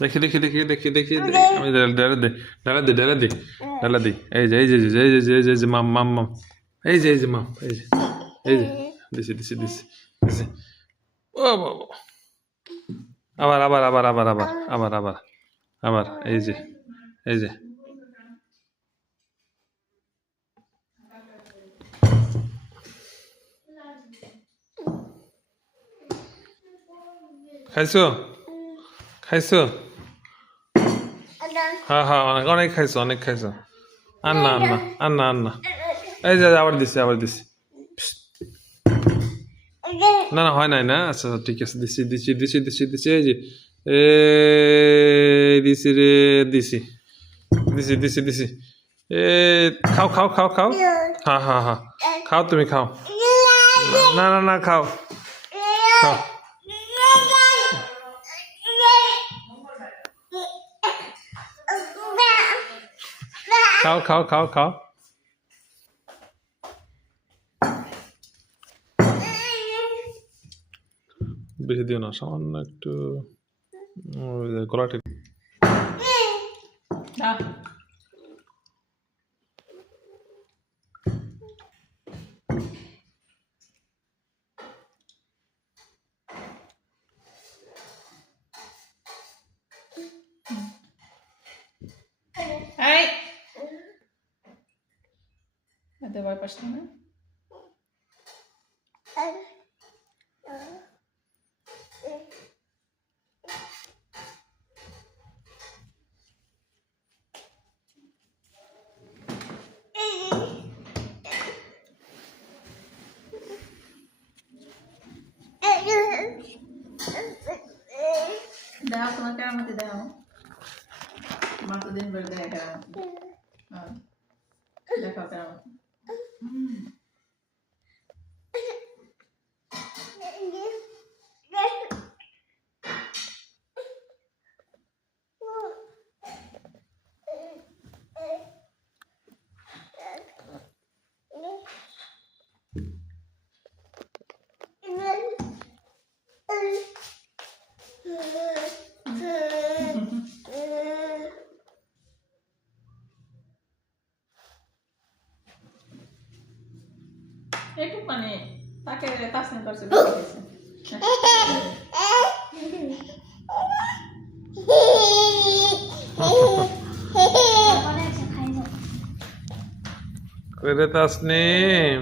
দেখি দেখি দেখি দেখি দেখি আমি ডালা দে ডালা দে ডালা দে ডালা দে এই যে এই যে এই যে এই যে এই যে মাম মাম মাম এই যে মাম এই যে দিছি দিছি দিছি দিছি ও বাবা আবার আবার আবার আবার আবার আবার আবার আবার এই যে এই যে খাইছো খাইছো হ্যাঁ হ্যাঁ অনেক অনেক খাইছো অনেক খাইছো আন্না আন্না আন্না আন্না এই যে আবার দিছি আবার দিছি না না হয় নাই না আচ্ছা আচ্ছা, ঠিক আছে দিছি দিছি দিছি দিছি দিছি এই যে দিছি রে দিছি দিছি দিছি দিছি এ খাও খাও খাও খাও হ্যাঁ হ্যাঁ হ্যাঁ খাও তুমি খাও না না না খাও খাও খাও খাও খাও খাও বেশি দিও না সামান্য একটু গলা ঠিক Hey. Давай почнемо. দাও তোমাকে আমাকে দাও মা তো দিন ভর দেয় কেরামতি দেখাও কেরামতি একটু মানে তাকে তাসনিম করছে করে তাসনিম